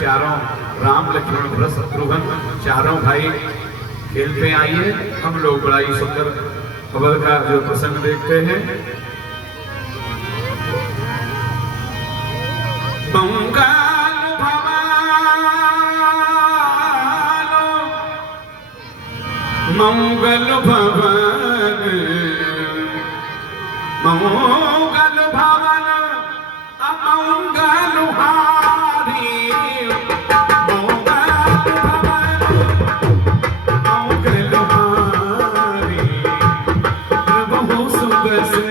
चारों राम लक्ष्मण भरत शत्रुघ्न चारों भाई खेलते। आइए हम लोग बड़ा ही सुंदर खबर का जो प्रसंग देखते हैं। मंगल भवन मंगल भवन अमंगल हारी मंगल भवन मंगल हारी प्रभु सुख से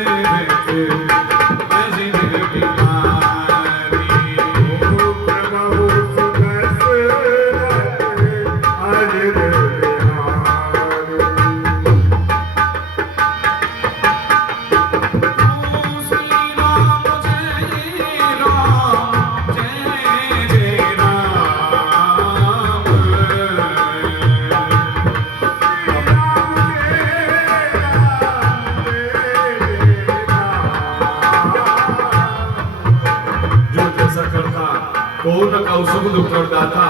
दाता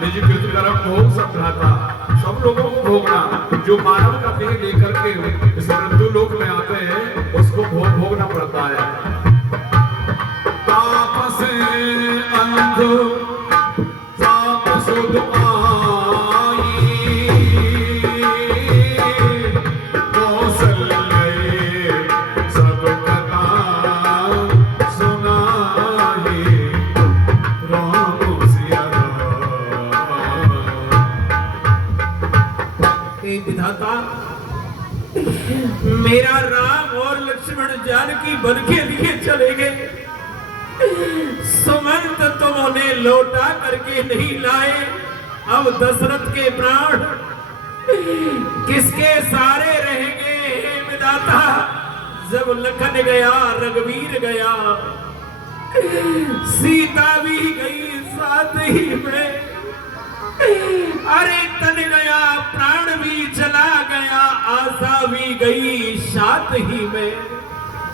निज कृत कर्म भोग सब भ्राता। सब लोगों को भोगना, जो मानव का देह लेकर के इस मृत्यु लोक में आते हैं उसको भोगना पड़ता है। ताप से अंध ताप सुध आई कौशल्य सब कथा सुनाई। विधाता मेरा राम और लक्ष्मण जानकी बन के लिए चले गए, सुमंत तुम उन्हें लौटा करके नहीं लाए। अब दशरथ के प्राण किसके सारे रहेंगे हे विधाता? जब लखन गया रघुवीर गया सीता भी गई साथ ही में। अरे तन गया प्राण भी चला गया आशा भी गई साथ ही में।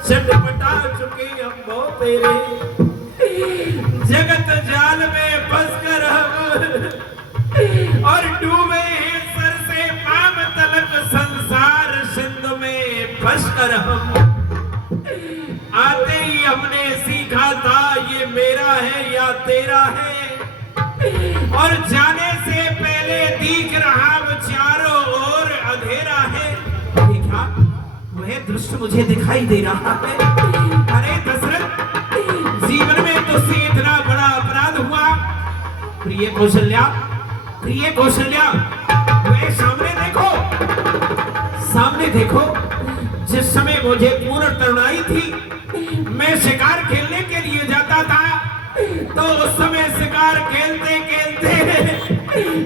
चटपटा चुके हम तेरे जगत जाल में फंस कर हम और डूबे सर से पांव तलक संसार सिंधु में फंस कर हम। आते ही हमने सीखा था ये मेरा है या तेरा है, और जाने से पहले दिख रहा वो चारों ओर अंधेरा है। देखा वह दृश्य मुझे दिखाई दे रहा है। अरे दशरथ जीवन में तुझसे इतना बड़ा अपराध हुआ। प्रिय कौशल्या वह सामने देखो जिस समय मुझे पूर्ण तरुणाई थी मैं शिकार खेलने के लिए जाता था, तो उस समय शिकार खेलते खेलते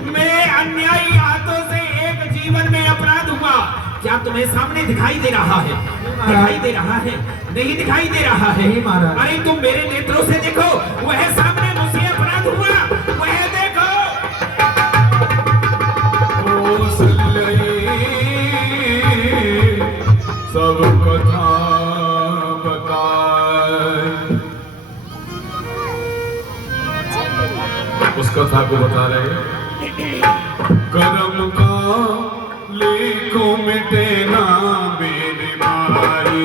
मैं अन्यायी हाथों से एक जीवन में अपराध हुआ। क्या तुम्हें सामने दिखाई दे रहा है? दिखाई दे रहा है? नहीं दिखाई दे रहा है? अरे तुम मेरे नेत्रों से देखो, वह सामने मुझसे अपराध हुआ, वह देखो। सब कथा उस कथा को बता रहे। कर्म का लेखो मिटे ना मेरे भाई,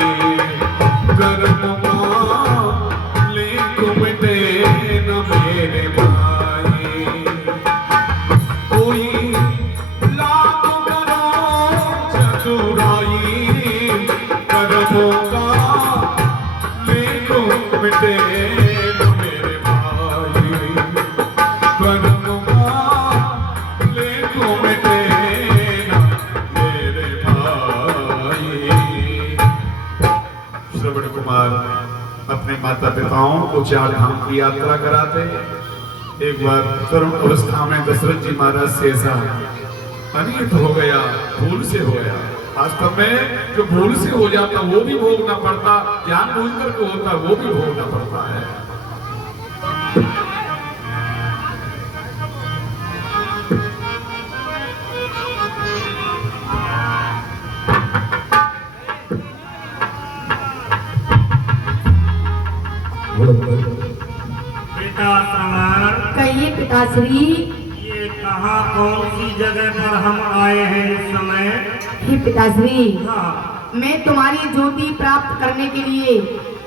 कर्म का लेखो मिटे ना मेरे भाई। कोई लाख करो चतुराई, कर्मों का लेखो मिटे अपने माता पिताओं को 4 धाम की यात्रा कराते। एक बार तरुण अवस्था में दशरथ जी महाराज से ऐसा अनिष्ट हो गया, भूल से हो गया। वास्तव में जो भूल से हो जाता वो भी भोगना पड़ता, जानबूझ करके होता वो भी भोगना पड़ता है। बेटा पिताश्री, ये कहाँ कौन सी जगह पर हम आए हैं इस समय? हे पिताश्री, हाँ, मैं तुम्हारी ज्योति प्राप्त करने के लिए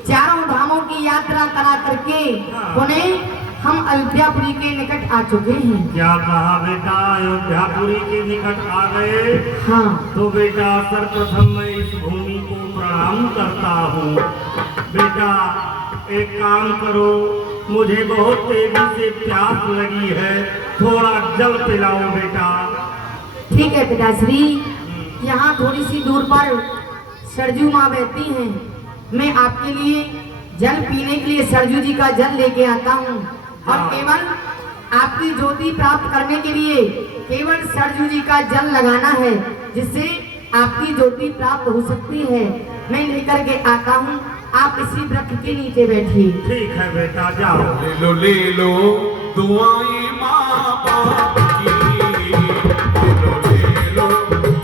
चारों धामों की यात्रा करा करके पुनः हम अयोध्यापुरी के निकट आ चुके हैं। क्या कहा बेटा? अयोध्यापुरी के निकट आ गए? हाँ तो बेटा सर्वप्रथम मैं इस भूमि को प्रणाम करता हूँ। बेटा एक काम करो, मुझे बहुत तेजी से प्यास लगी है, थोड़ा जल पिलाओ बेटा। ठीक है पिताश्री, यहाँ थोड़ी सी दूर पर सरजू माँ बहती हैं, मैं आपके लिए जल पीने के लिए सरजू जी का जल लेके आता हूँ और केवल आपकी ज्योति प्राप्त करने के लिए केवल सरजू जी का जल लगाना है, जिससे आपकी ज्योति प्राप्त हो सकती है। मैं लेकर के आता हूँ, आप इसी वृक्ष के नीचे बैठिए। ठीक है बेटा, जाओ। ले लो दुआएं माँ बाप की, ले लो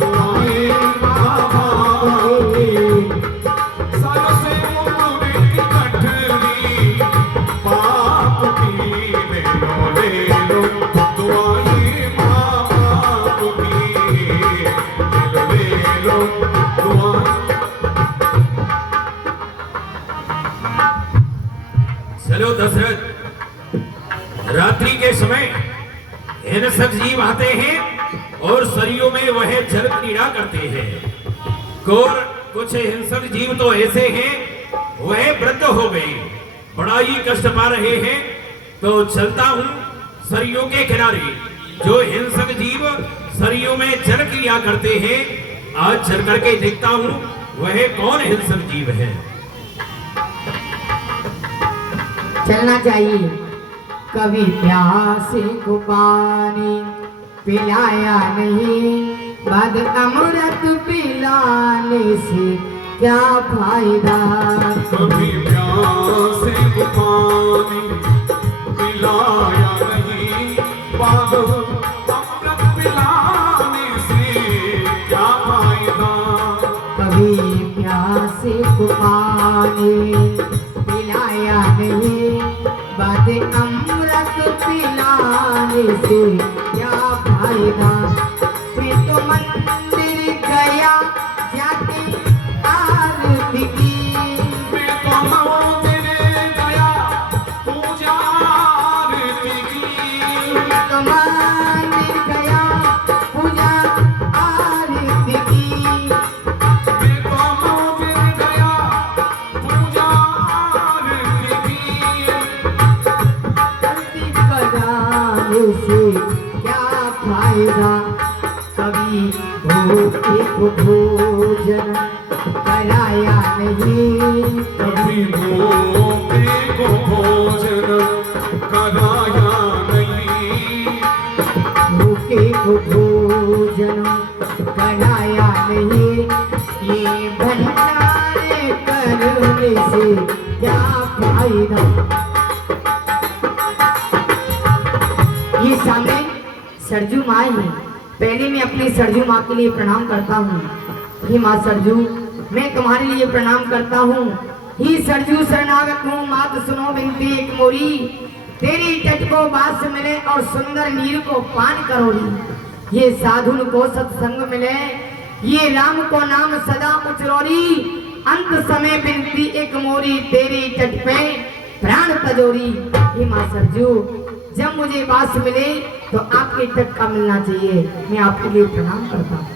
दुआएं माँ बाप की, सर से उम्र की कठरी बाप की, ले लो दुआएं माँ बाप की, ले लो दुआएं। चलो दशरथ, रात्रि के समय हिंसक जीव आते हैं और सरयू में वह जल क्रीड़ा करते हैं। और कुछ हिंसक जीव तो ऐसे हैं वह वृद्ध हो गए, बड़ा ही कष्ट पा रहे हैं। तो चलता हूँ सरयू के किनारे, जो हिंसक जीव सरयू में जल क्रिया करते हैं, आज चल करके देखता हूँ वह कौन हिंसक जीव है। चलना चाहिए। कभी प्यासे को पानी पिलाया नहीं, बाद अमृत पिलाने से क्या फायदा। कभी प्यासे को पानी पिलाया नहीं, बाद अमृत पिलाने से क्या फायदा। कभी प्यासे को पानी पिलाया नहीं, बाद अमृत पिलाने से क्या फायदा। फिर तो मंदिर गया जाके आरती की, मैं तो मंदिर गया पूजा आरती की, तो मंदिर गया पूजा आरती की। मैं तो मंदिर गया पूजा आरती की। गलती कराने से क्या फायदा। कभी भूखे को भोजन कराया नहीं, कभी भूखे को भोजन कराया नहीं, भूखे को भोजन कराया नहीं। ये भंडारे करने से क्या फायदा। ये सामने सरजू माँ है, पहले मैं अपनी सरजू माँ के लिए प्रणाम करता हूँ। हे माँ सरजू, मैं तुम्हारे लिए प्रणाम करता हूँ। ही सरजू शरणागत हूँ, मात सुनो विनती एक मोरी, तेरी तट को बास मिले और सुंदर नीर को पान करोरी। ये साधुन को सत्संग मिले, ये राम को नाम सदा उचरोरी। अंत समय विनती एक मोरी, तेरी तट पे प्राण तजोरी। हे माँ सरजू, जब मुझे बास मिले तो आपके तट का मिलना चाहिए। मैं आपके लिए प्रणाम करता हूँ।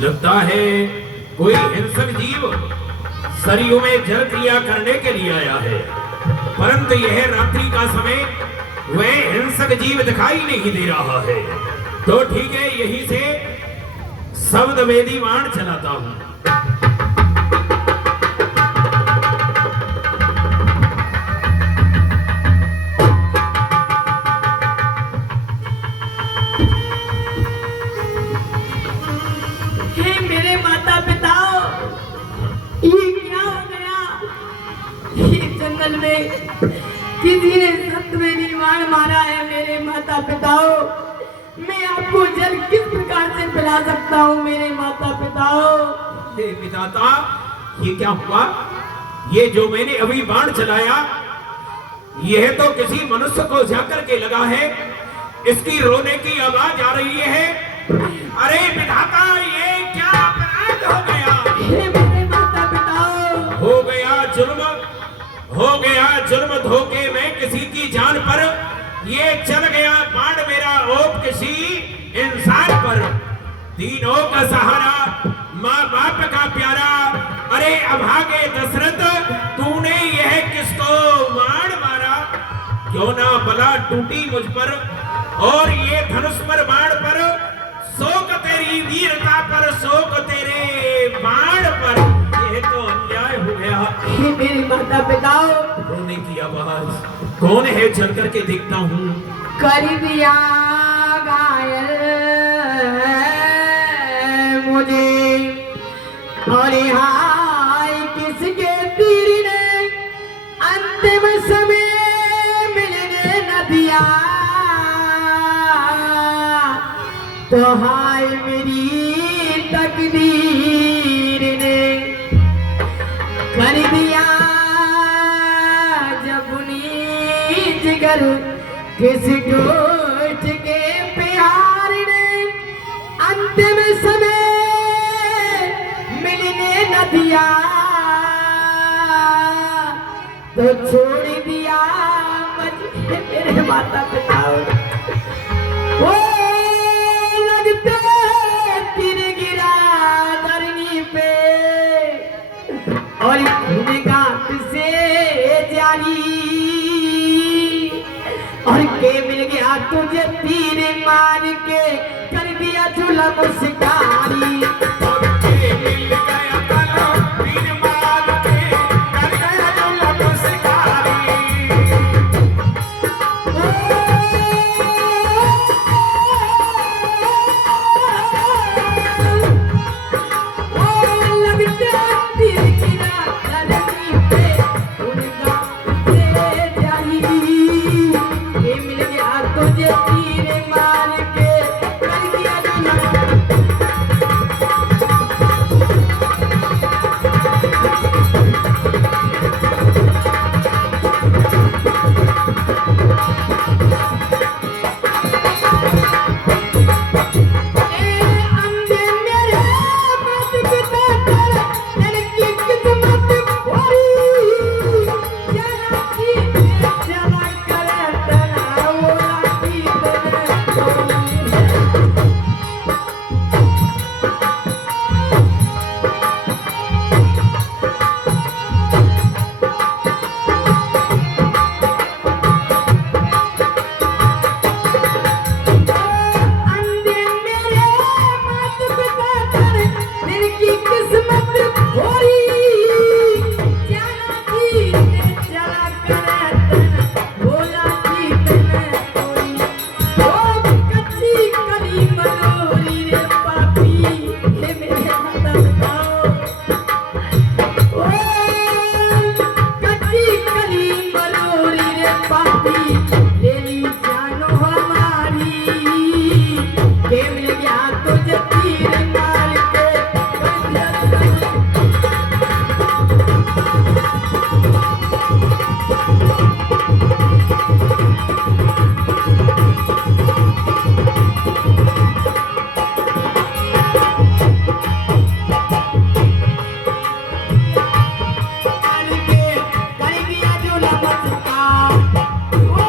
लगता है कोई हिंसक जीव सरयू में जल क्रिया करने के लिए आया है, परंतु यह रात्रि का समय वह हिंसक जीव दिखाई नहीं दे रहा है। तो ठीक है, यहीं से शब्द वेदी बाण चलाता हूं। हे मेरे माता पिता, ये क्या हो गया। ये जंगल में किसी ने सतवेदी बाण मारा है। मेरे माता पिताओं, मैं आपको जल किस प्रकार से पिला सकता हूँ। मेरे माता पिताओं, हे पिताता, ये क्या हुआ। ये जो मैंने अभी बाण चलाया यह तो किसी मनुष्य को जाकर के लगा है। इसकी रोने की आवाज आ रही है। अरे विधाता, ये क्या अपराध हो गया? हे मेरे माता पिता, हो गया जुर्म, हो गया जुर्म। धोखे में किसी की जान पर ये चल गया बाण मेरा ओप किसी इंसान पर। तीनों का सहारा, माँ बाप का प्यारा। अरे अभागे दशरथ, तूने यह किसको बाण मारा? क्यों ना बला टूटी मुझ पर और ये धनुष पर बाण पर। शोक तेरी वीरता पर, शोक तेरे बाण पर। यह तो अन्याय हो गया। हे मेरे माता पिता, रोने की आवाज कौन है? चल करके देखता हूँ। कर दिया घायल मुझे, और हाय किसके तीर ने अंतिम समय मिलने न दिया। तो हाय मेरी तकदीर ने कर दिया जब जिगर किस टूट के प्यार ने अंतिम समय मिलने न दिया। तो छोड़ दिया मुझे मेरे माता पिता। ओ लगते तीर गिरा धरनी पे, और खून गांठ से जारी, और के मिल गया तुझे तीर मार के, कर दिया जुल्म शिकारी। के मिल गया तलो तीर मार के, कर गया जुल्म शिकारी। ओ लगते तीर गिरा धरनी पे, खून गांठ से जारी, के मिल गया तुझे तीर मार के, कर दिया जुल्म। अंधे मेरे मत पिता कर, दिल की किस्मत भरी, जरा की जरा करे तना वो राती तने अंधे मेरे मत पिता कर, दिल की किस्मत भरी, जरा की जरा करे तना वो राती तने कोई। ओ कच्ची कली मरोरी रे पापी, हे मेरे माता पिता। ओ कच्ची कली मरोरी रे पापी, ले ली जानो हमारी, के मिल गया तुझे तीर मार के, कर दिया जुल्म। कर दिया जुल्म शिकार। ओ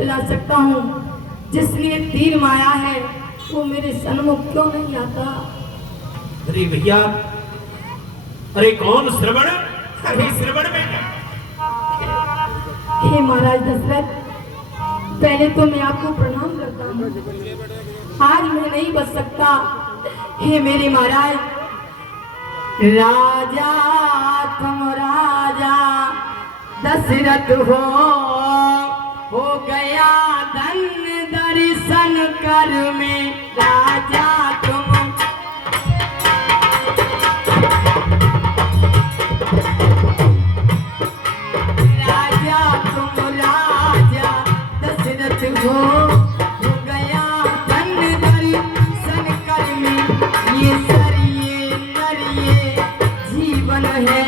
पिला सकता हूँ। जिसने तीर माया है वो मेरे सन्मुख क्यों नहीं आता? अरे भैया, अरे कौन श्रवण? अरे श्रवण बेटा। हे महाराज दशरथ, पहले तो मैं आपको प्रणाम करता हूँ। आज मैं नहीं बच सकता। हे मेरे महाराज, राजा तुम राजा दशरथ हो गया धन्य दर्शन कर में राजा तुम। राजा तुम राजा दशरथ हो गया धन्य दर्शन कर में। ये सरिये नरिये जीवन है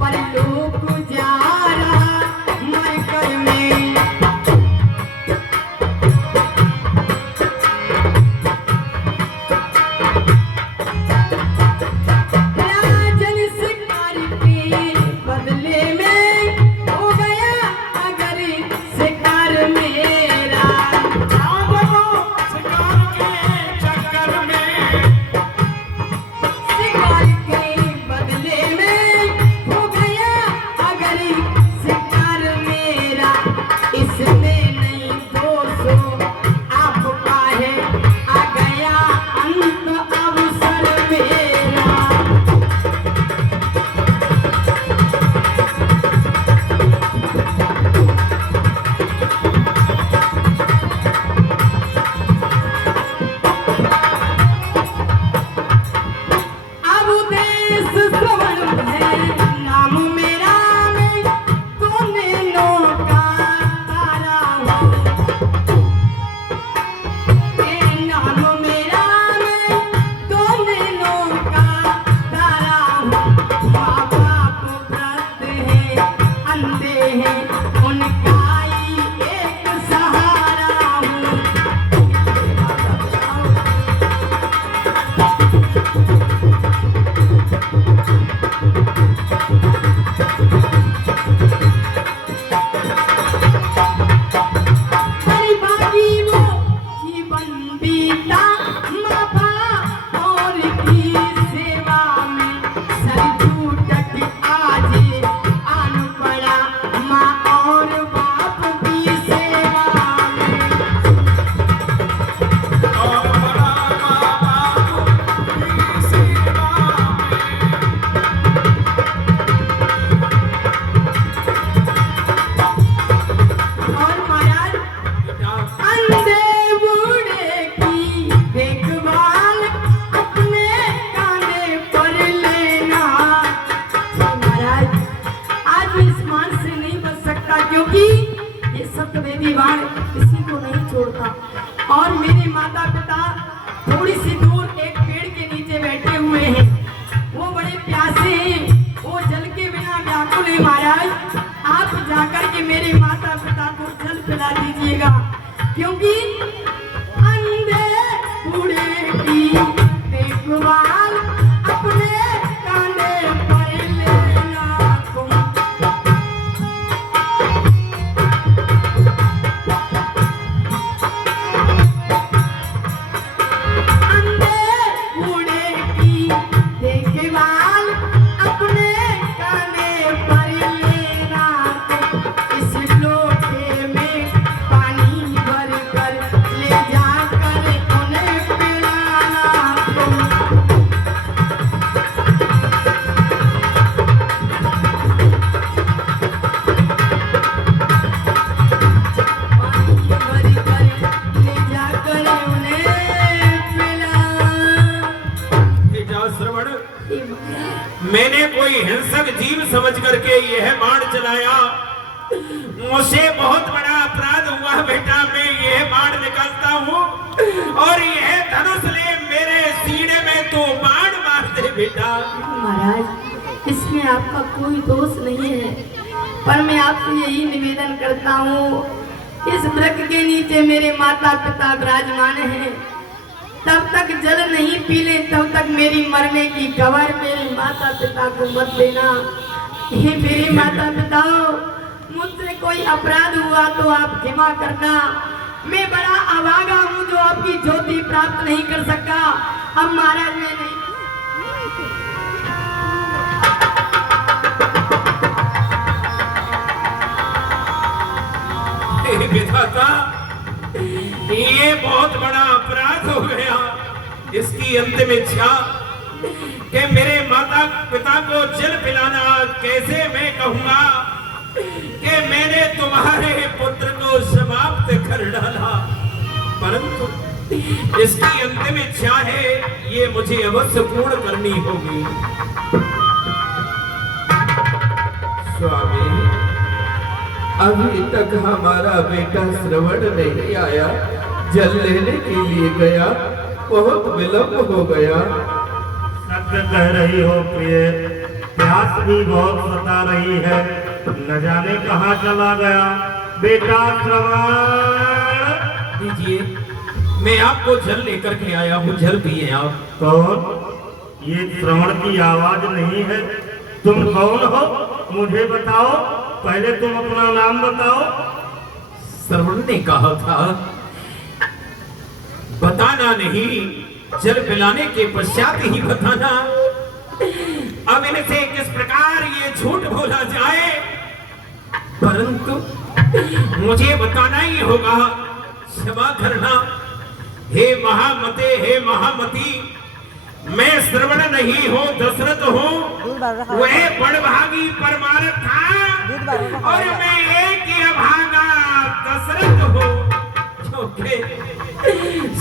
परलोक जा रहा मर कर में। राजन शिकार के बदले में हो गया अगर शिकार मेरा। शिकार के चक्कर में, शिकार के बदले में हो गया अगर शिकार मेरा। इसमें नहीं दोषो आपका है, आ गया अंत अवसर मेरा। अब देश श्रवण है नाम मेरा, मैं तो नैनों का तारा हूँ। ए नाम मेरा, मैं तो नैनों का तारा हूँ। माँ बाप व्रत है अंधे हैं, उनका ही एक सहारा हूँ। हरी बागी वो जीवन बीता माँ बाप और की सेवा में। सरजू तक आज आन पड़ा माँ और बाप की सेवा में। और बड़ा माँ बाप की सेवा और महाराज में। अंधे बूढ़े की देखभाल अपने कांधे पर लेना। महाराज, आज मैं इस मान से नहीं बच सकता, क्योंकि ये सत्यवेदी बाण किसी को नहीं छोड़ता। और मेरे माता पिता थोड़ी सी दूर एक पेड़ के नीचे बैठे हुए हैं। वो बड़े प्यासे हैं, वो जल के बिना व्याकुल है। महाराज, आप जाकर के मेरे माता पिता को जल पिला दीजिएगा, क्योंकि अंधे बूढ़े की देखभाल अपने कांधे पर लेना तुम। अंधे बूढ़े की देखभाल अपने कांधे पर लेना तुम। इस लोटे में पानी भर कर ले जाकर उन्हें पिलाना तुम। पानी भर कर ले जाकर उन्हें पिलाना। ये जाओ श्रवण, मैंने कोई हिंसक जीव समझ करके यह बाण चलाया। मुझसे बहुत बड़ा अपराध हुआ बेटा। मैं यह बाण निकालता हूँ और यह धनुष ले मेरे सीने में तो बाण मार दे बेटा। महाराज, इसमें आपका कोई दोष नहीं है, पर मैं आपसे यही निवेदन करता हूँ, इस वृक्ष के नीचे मेरे माता पिता विराजमान हैं। तब तक जल नहीं पी ले, तब तक मेरी मरने की खबर मेरे माता पिता को मत देना। हे मेरे माता पिता, मुझसे कोई अपराध हुआ तो आप क्षमा करना। मैं बड़ा अभागा हूँ जो आपकी ज्योति प्राप्त नहीं कर सका। अब महाराज मैं नहीं। हे विधाता, ये बहुत बड़ा अपराध हो गया। इसकी अंतिम इच्छा कि मेरे माता पिता को जल पिलाना, कैसे मैं कहूंगा कि मैंने तुम्हारे पुत्र को समाप्त कर डाला। परंतु इसकी अंतिम इच्छा है, ये मुझे अवश्य पूर्ण करनी होगी। स्वामी, अभी तक हमारा बेटा श्रवण नहीं आया। जल लेने के लिए गया, बहुत विलंब हो गया। सत्य कह रही हो प्रिय, प्यास भी बहुत सता रही है। न जाने कहाँ चला गया बेटा श्रवण। दीजिए, मैं आपको जल लेकर के आया हूँ, जल पिए आप। कौन? ये श्रवण की आवाज नहीं है। तुम कौन हो मुझे बताओ, पहले तुम अपना नाम बताओ। श्रवण ने कहा था बताना नहीं, जल पिलाने के पश्चात ही बताना। अब इनसे किस प्रकार ये झूठ बोला जाए, परंतु मुझे बताना ही होगा। क्षमा करना हे महामते, हे महामती, मैं श्रवण नहीं हूँ, दशरथ हूँ। वह बड़भागी परमारथ था और मैं एक ही अभागा दशरथ हूँ।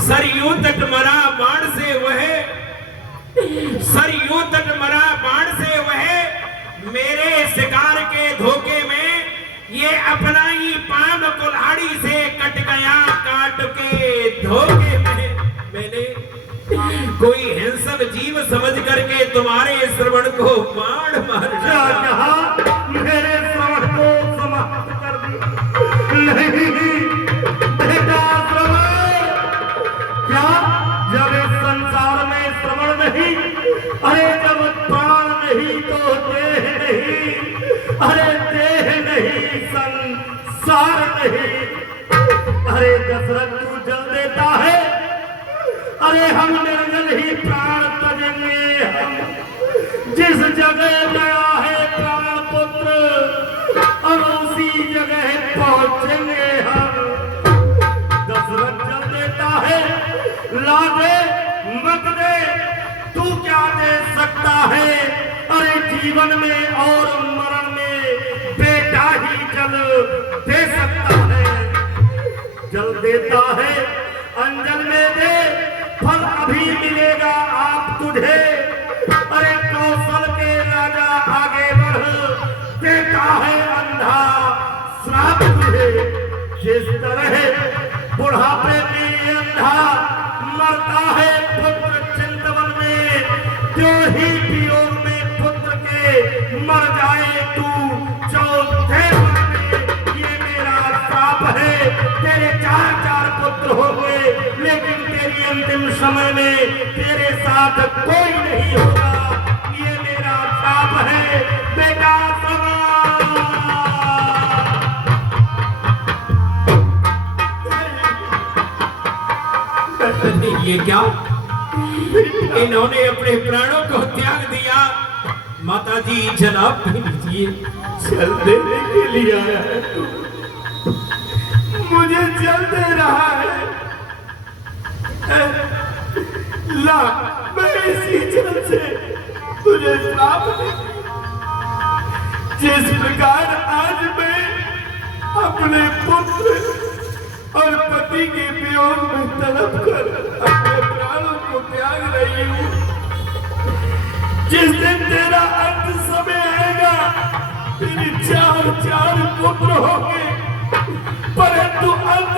सरयू तट मरा बाण से वह, सरयू तट मरा बाण से वह, मेरे शिकार के धोखे में ये अपना ही पाम कुल्हाड़ी से कट गया। काट के धोखे में मैंने कोई हिंसक जीव समझ करके तुम्हारे श्रवण को बाण मार डाला। मेरे श्रवण को समाप्त कर दिया। नहीं बेटा श्रवण, क्या जब इस संसार में श्रवण नहीं, अरे जब प्राण नहीं तो देह नहीं, अरे देह नहीं संसार नहीं। अरे दशरथ तू जल देता है, अरे हम निर्जल ही प्राण तजेंगे। हम जिस जगह गया है प्राण पुत्र, और उसी जगह पहुंचेंगे हम। दशरथ जल देता है, ला दे मत दे, तू क्या दे सकता है? अरे जीवन में और मरण में बेटा ही जल दे सकता है। जल देता है, अंजल में दे, फल अभी मिलेगा आप तुझे। अरे कौशल के राजा आगे बढ़, देता है अंधा श्राप तुझे। जिस तरह बुढ़ापे में अंधा मरता है पुत्र चिंतवन में, जो ही वियोग में पुत्र के मर जाए तू चौथे में। ये मेरा श्राप है। तेरे 4 पुत्र हो गए, लेकिन तेरी अंतिम समय में तेरे साथ कोई नहीं होगा। ये मेरा श्राप है बेटा श्रवण। ये क्या, इन्होंने अपने प्राणों को त्याग दिया। माता जी जनाब लीजिए, जल देने के लिए आया है तू, मुझे जल दे रहा है। ला, मैं इसी जल से तुझे श्राप दे। जिस प्रकार आज मैं अपने पुत्र और पति के वियोग में तड़प कर अपने प्राणों को त्याग रही हूँ, जिस दिन तेरा अंत समय आएगा, तेरे 4 पुत्र होंगे, परंतु अंत